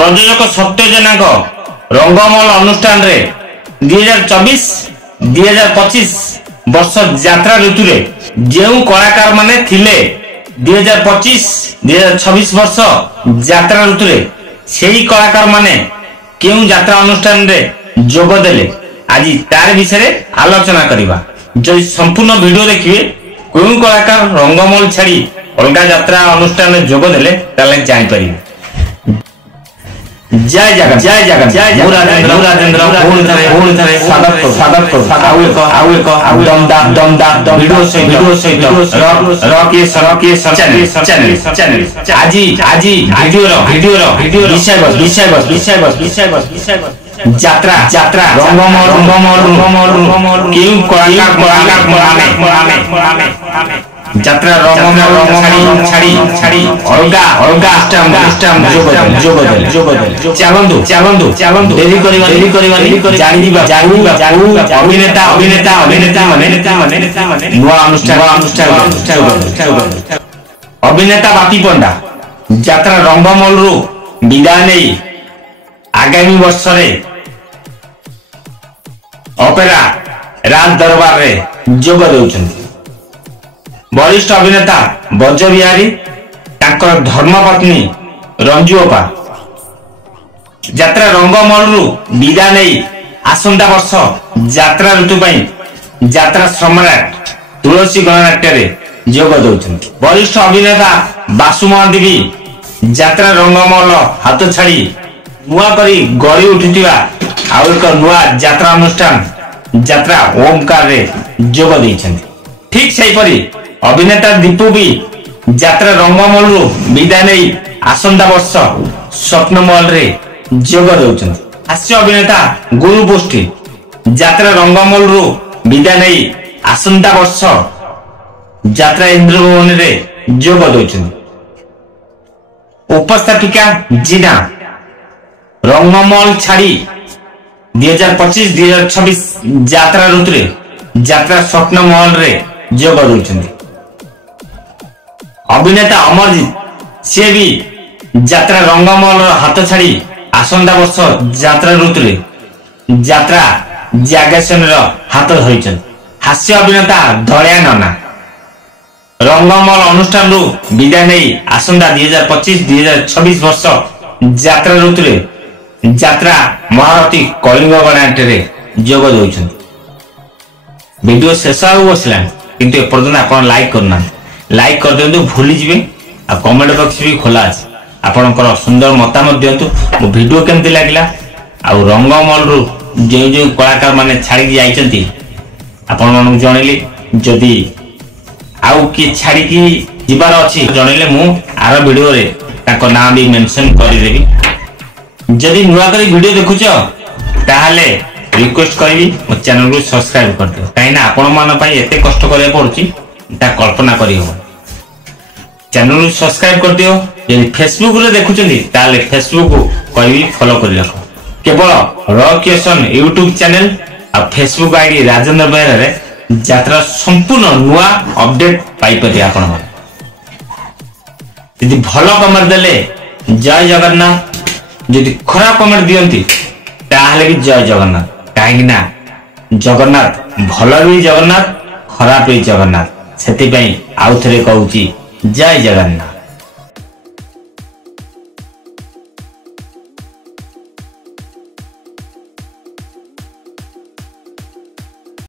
प्रयोजक सत्य जेना रंगमल अनुष्ठान रे 2024-2025 वर्ष यात्रा ऋतु रे जेउ कलाकार माने थिले 2025-2026 वर्ष यात्रा ऋतु रे सेही कलाकार माने केउ यात्रा अनुष्ठान रे जोग देले आज तार विषय आलोचना करिबा। जो संपूर्ण वीडियो देखिए केउ कलाकार रंगमल छाड़ी अलगा यात्रा अनुष्ठान रे जोग देले ताले जानि परिबे। जय जगत जय जगत जय राजेंद्र स्वागत वीडियो वीडियो यात्रा यात्रा यात्रा छाड़ी अलगा अलगा चलंदु देरी अभिनेता अभिनेता बापी पंडा यात्रा रंगमल रु विदाय नहीं आगामी वर्ष रे ऑपेरा राज दरबार रे जोग देउछन्ति। वरिष्ठ अभिनेता बज बिहारी तांकर धर्मपत्नी रंजू अपा यात्रा रंगमल रु विदाय नहीं आसंता वर्ष यात्रा ऋतु यात्रा सम्राट तुलसी गणनाट्य रे जोग देउछन्ति। वरिष्ठ अभिनेता बासु महांती भी यात्रा रंगमल हाथ छाड़ी नुआ करी गड़ी उठिथिबा आउ एक नुआ यात्रा अनुष्ठान यात्रा ओमकार रे जोग देइछन्ति। ठीक सेही परी अभिनेता दीपू भी यात्रा रंगमल रु विदाय नहीं आसंता वर्ष स्वप्नमहल रे जोग देउछन्ति। हास्य अभिनेता गुरु पोष्टी यात्रा रंगमल रु विदाय नहीं आसंता वर्ष यात्रा इंद्रभवन रे जोग देउछन्ति। उपस्थापिका जीना रंगमल छाड़ी 2025-2026 यात्रा ऋतु रे यात्रा स्वप्नमहल रे जोग देउछन्ति। अभिनेता अमरजीत से भी यात्रा रंगमल हाथ छाड़ी आसंता वर्ष यात्रा ऋतु रे यात्रा जागेशन हाथ धरिछन्ति। हास्य अभिनेता धड़िया नना रंगमल अनुष्ठान रु विदाय नहीं आसंता 2025-2026 वर्ष यात्रा ऋतु रे यात्रा महारथी कलिंग गणनाट्य रे जोग देउछन्ति। वीडियो शेष हो बसला किंतु एपर्यंत आपण लाइक करना लाइक कर दियंतु भूली जिवे आ कमेंट बॉक्स भी खोला अछि आपनकर सुंदर मतामत दियंतु मो वीडियो केमति लागिला आ रंगमल रु जे जे कलाकार माने छाड़ी जाइछन्ति आपण मानु जणैली जदी आउ की छाड़ी की जिबार अछि जणैले मु आरो वीडियो रे ताको नाम भी मेंशन करि देबी। जदि नुआ करी वीडियो देखुछ ताहले रिक्वेस्ट करी मो चैनल को सब्सक्राइब कर दियो काई ना आपण मान पई एते कष्ट करे पड़ुची ता कल्पना करी हो। चैनल को सब्सक्राइब कर दियो। यदि फेसबुक रे देखुछनी ताहले फेसबुक को करी फॉलो कर रखो। केवल रॉकेशन यूट्यूब चैनल आ फेसबुक आईडी राजेंद्र बेहरा रे यात्रा संपूर्ण नुआ अपडेट पाई पति आपण मान। यदि भलो कमेंट देले जय जगन्नाथ यदि खराब कमेंट दियंती ताहले भी जय जगन्नाथ काहे ना जगन्नाथ भलो भी जगन्नाथ खराब भी जगन्नाथ सेति पई आउ थरे कहूची जय जगन्नाथ।